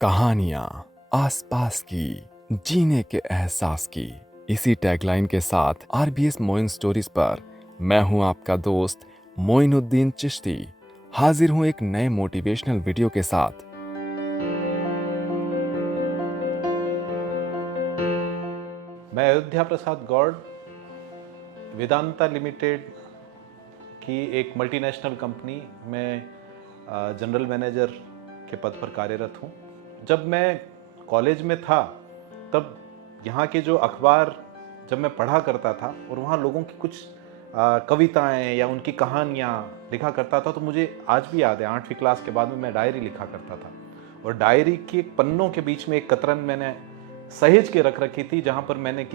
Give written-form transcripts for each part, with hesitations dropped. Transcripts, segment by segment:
कहानियां आसपास की, जीने के एहसास की। इसी टैगलाइन के साथ आरबीएस मोइन स्टोरीज पर मैं हूं आपका दोस्त मोइनुद्दीन चिश्ती, हाजिर हूं एक नए मोटिवेशनल वीडियो के साथ। मैं अयोध्या प्रसाद गौड़ वेदांता लिमिटेड की एक मल्टीनेशनल कंपनी में जनरल मैनेजर के पद पर कार्यरत हूँ। जब मैं कॉलेज में था तब यहाँ के जो अखबार जब मैं पढ़ा करता था और वहाँ लोगों की कुछ कविताएं या उनकी कहानियाँ लिखा करता था, तो मुझे आज भी याद है 8वीं क्लास के बाद में मैं डायरी लिखा करता था। और डायरी की एक पन्नों के बीच में एक कतरन मैंने सहेज के रख रखी थी, जहाँ पर मैंने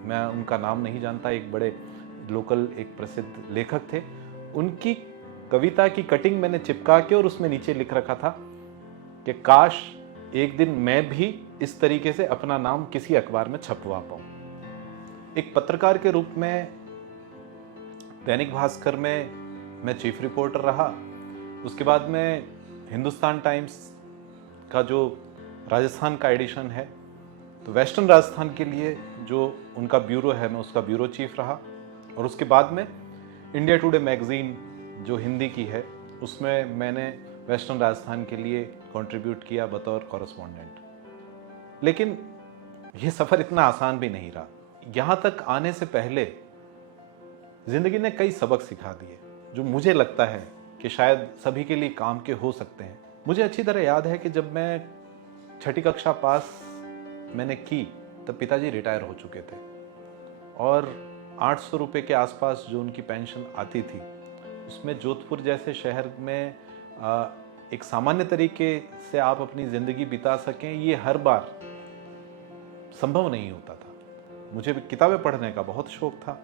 मैं उनका नाम नहीं जानता, एक बड़े लोकल एक प्रसिद्ध लेखक थे, उनकी कविता की कटिंग मैंने चिपका के और उसमें नीचे लिख रखा था कि काश एक दिन मैं भी इस तरीके से अपना नाम किसी अखबार में छपवा पाऊं। एक पत्रकार के रूप में दैनिक भास्कर में मैं चीफ रिपोर्टर रहा। उसके बाद में हिंदुस्तान टाइम्स का जो राजस्थान का एडिशन है, तो वेस्टर्न राजस्थान के लिए जो उनका ब्यूरो है, मैं उसका ब्यूरो चीफ रहा। और उसके बाद में इंडिया टुडे मैगजीन जो हिंदी की है, उसमें मैंने वेस्टर्न राजस्थान के लिए कंट्रीब्यूट किया बतौर कॉरेस्पॉन्डेंट। लेकिन यह सफ़र इतना आसान भी नहीं रहा। यहाँ तक आने से पहले ज़िंदगी ने कई सबक सिखा दिए जो मुझे लगता है कि शायद सभी के लिए काम के हो सकते हैं। मुझे अच्छी तरह याद है कि जब मैं 6ठी कक्षा पास मैंने की, तब पिताजी रिटायर हो चुके थे और 800 रुपये के आसपास जो उनकी पेंशन आती थी, उसमें जोधपुर जैसे शहर में एक सामान्य तरीके से आप अपनी ज़िंदगी बिता सकें, ये हर बार संभव नहीं होता था। मुझे किताबें पढ़ने का बहुत शौक था,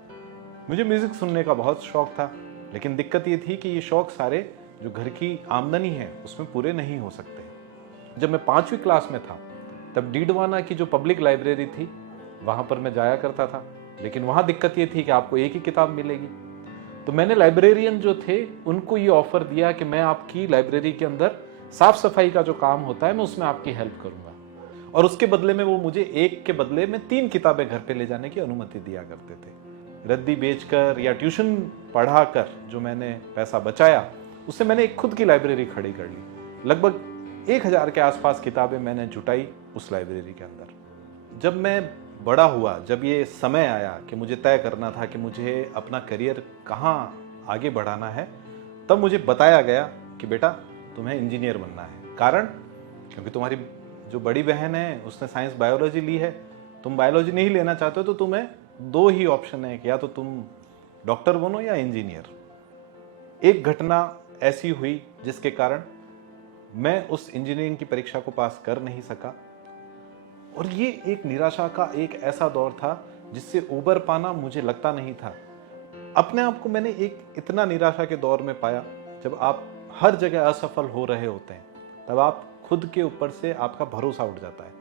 मुझे म्यूज़िक सुनने का बहुत शौक था, लेकिन दिक्कत ये थी कि ये शौक सारे जो घर की आमदनी है उसमें पूरे नहीं हो सकते। जब मैं 5वीं क्लास में था तब डीडवाना की जो पब्लिक लाइब्रेरी थी, वहाँ पर मैं जाया करता था, लेकिन वहाँ दिक्कत ये थी कि आपको एक ही किताब मिलेगी। तो मैंने लाइब्रेरियन जो थे उनको ये ऑफर दिया कि मैं आपकी लाइब्रेरी के अंदर साफ सफाई का जो काम होता है, मैं उसमें आपकी हेल्प करूंगा। और उसके बदले में वो मुझे एक के बदले में 3 किताबें घर पे ले जाने की अनुमति दिया करते थे। रद्दी बेचकर या ट्यूशन पढ़ाकर जो मैंने पैसा बचाया, उससे मैंने एक खुद की लाइब्रेरी खड़ी कर ली। लगभग 1000 के आसपास किताबें मैंने जुटाई उस लाइब्रेरी के अंदर। जब मैं बड़ा हुआ, जब ये समय आया कि मुझे तय करना था कि मुझे अपना करियर कहाँ आगे बढ़ाना है, तब मुझे बताया गया कि बेटा तुम्हें इंजीनियर बनना है। कारण क्योंकि तुम्हारी जो बड़ी बहन है उसने साइंस बायोलॉजी ली है, तुम बायोलॉजी नहीं लेना चाहते हो, तो तुम्हें 2 ही ऑप्शन है कि या तो तुम डॉक्टर बनो या इंजीनियर। एक घटना ऐसी हुई जिसके कारण मैं उस इंजीनियरिंग की परीक्षा को पास कर नहीं सका, और ये एक निराशा का एक ऐसा दौर था जिससे उबर पाना मुझे लगता नहीं था। अपने आप को मैंने एक इतना निराशा के दौर में पाया, जब आप हर जगह असफल हो रहे होते हैं, तब आप खुद के ऊपर से आपका भरोसा उठ जाता है।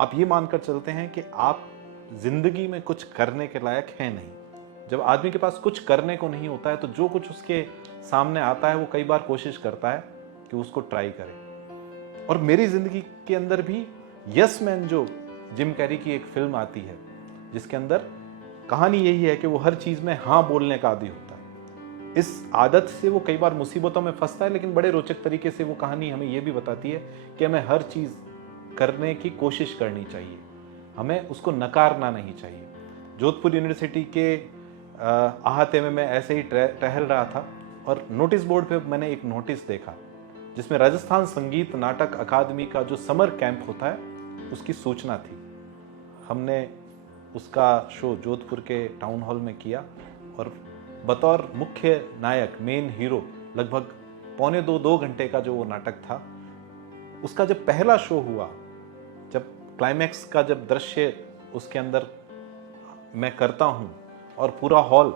आप ये मानकर चलते हैं कि आप जिंदगी में कुछ करने के लायक हैं नहीं। जब आदमी के पास कुछ करने को नहीं होता है, तो जो कुछ उसके सामने आता है वो कई बार कोशिश करता है कि उसको ट्राई करे। और मेरी जिंदगी के अंदर भी यस मैन जो जिम कैरी की एक फिल्म आती है, जिसके अंदर कहानी यही है कि वो हर चीज में हाँ बोलने का आदी होता है। इस आदत से वो कई बार मुसीबतों में फंसता है, लेकिन बड़े रोचक तरीके से वो कहानी हमें ये भी बताती है कि हमें हर चीज करने की कोशिश करनी चाहिए, हमें उसको नकारना नहीं चाहिए। जोधपुर यूनिवर्सिटी के अहाते में मैं ऐसे ही टहल रहा था और नोटिस बोर्ड पे मैंने एक नोटिस देखा जिसमें राजस्थान संगीत नाटक अकादमी का जो समर कैंप होता है उसकी सूचना थी। हमने उसका शो जोधपुर के टाउन हॉल में किया और बतौर मुख्य नायक, मेन हीरो, लगभग 2.25 घंटे का जो वो नाटक था, उसका जब पहला शो हुआ, जब क्लाइमैक्स का जब दृश्य उसके अंदर मैं करता हूँ और पूरा हॉल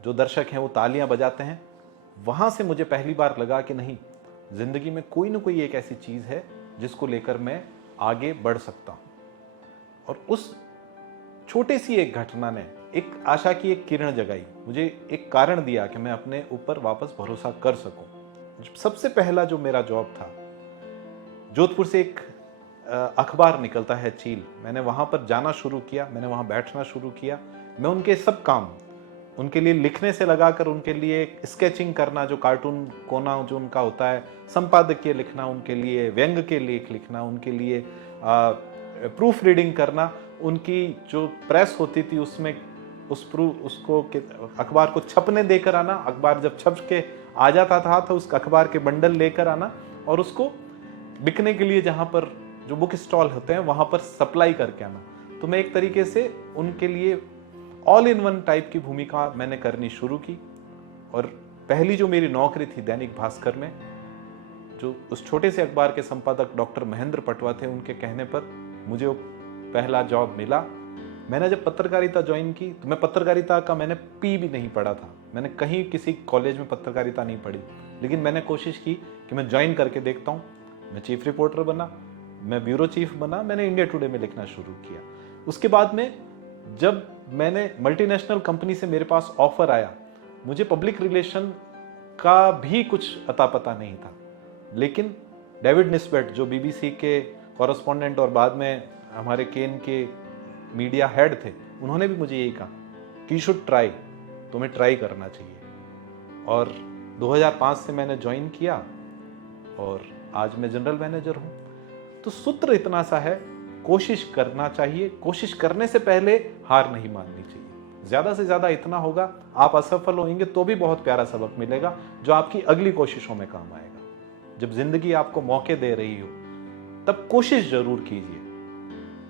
जो दर्शक हैं वो तालियां बजाते हैं, वहाँ से मुझे पहली बार लगा कि नहीं, जिंदगी में कोई ना कोई एक ऐसी चीज़ है जिसको लेकर मैं आगे बढ़ सकता हूँ। और उस छोटी सी एक घटना ने एक आशा की एक किरण जगाई, मुझे एक कारण दिया कि मैं अपने ऊपर वापस भरोसा कर सकूं। सबसे पहला जो मेरा जॉब था, जोधपुर से एक अखबार निकलता है चील, मैंने वहाँ पर जाना शुरू किया, मैंने वहाँ बैठना शुरू किया। मैं उनके सब काम उनके लिए लिखने से लगाकर उनके लिए स्केचिंग करना, जो कार्टून कोना जो उनका होता है, संपादकीय लिखना उनके लिए, व्यंग के लेख लिखना उनके लिए, प्रूफ रीडिंग करना, उनकी जो प्रेस होती थी उसमें उसको अखबार को छपने देकर आना, अखबार जब छप के आ जाता था तो उस अखबार के बंडल लेकर आना और उसको बिकने के लिए जहाँ पर जो बुक स्टॉल होते हैं वहाँ पर सप्लाई करके आना। तो मैं एक तरीके से उनके लिए ऑल इन वन टाइप की भूमिका मैंने करनी शुरू की। और पहली जो मेरी नौकरी थी दैनिक भास्कर में, जो उस छोटे से अखबार के संपादक डॉक्टर महेंद्र पटवा थे, उनके कहने पर मुझे वो पहला जॉब मिला। मैंने जब पत्रकारिता ज्वाइन की तो मैं पत्रकारिता का मैंने पी भी नहीं पढ़ा था, मैंने कहीं किसी कॉलेज में पत्रकारिता नहीं पढ़ी, लेकिन मैंने कोशिश की कि मैं ज्वाइन करके देखता हूँ। मैं चीफ रिपोर्टर बना, मैं ब्यूरो चीफ बना, मैंने इंडिया टुडे में लिखना शुरू किया। उसके बाद में जब मैंने मल्टीनेशनल कंपनी से मेरे पास ऑफर आया, मुझे पब्लिक रिलेशन का भी कुछ अता पता नहीं था, लेकिन डेविड निस्बेट जो बीबीसी के कॉरेस्पॉन्डेंट और बाद में हमारे केन के मीडिया हेड थे, उन्होंने भी मुझे यही कहा कि यू शुड ट्राई, तुम्हें ट्राई करना चाहिए। और 2005 से मैंने ज्वाइन किया और आज मैं जनरल मैनेजर हूँ। तो सूत्र इतना सा है, कोशिश करना चाहिए, कोशिश करने से पहले हार नहीं माननी चाहिए। ज़्यादा से ज़्यादा इतना होगा, आप असफल होंगे तो भी बहुत प्यारा सबक मिलेगा जो आपकी अगली कोशिशों में काम आएगा। जब जिंदगी आपको मौके दे रही हो तब कोशिश जरूर कीजिए,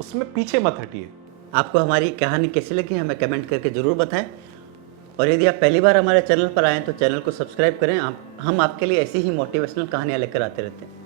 उसमें पीछे मत हटिए। आपको हमारी कहानी कैसी लगी हमें कमेंट करके ज़रूर बताएं। और यदि आप पहली बार हमारे चैनल पर आएँ तो चैनल को सब्सक्राइब करें। हम आपके लिए ऐसी ही मोटिवेशनल कहानियाँ लेकर आते रहते हैं।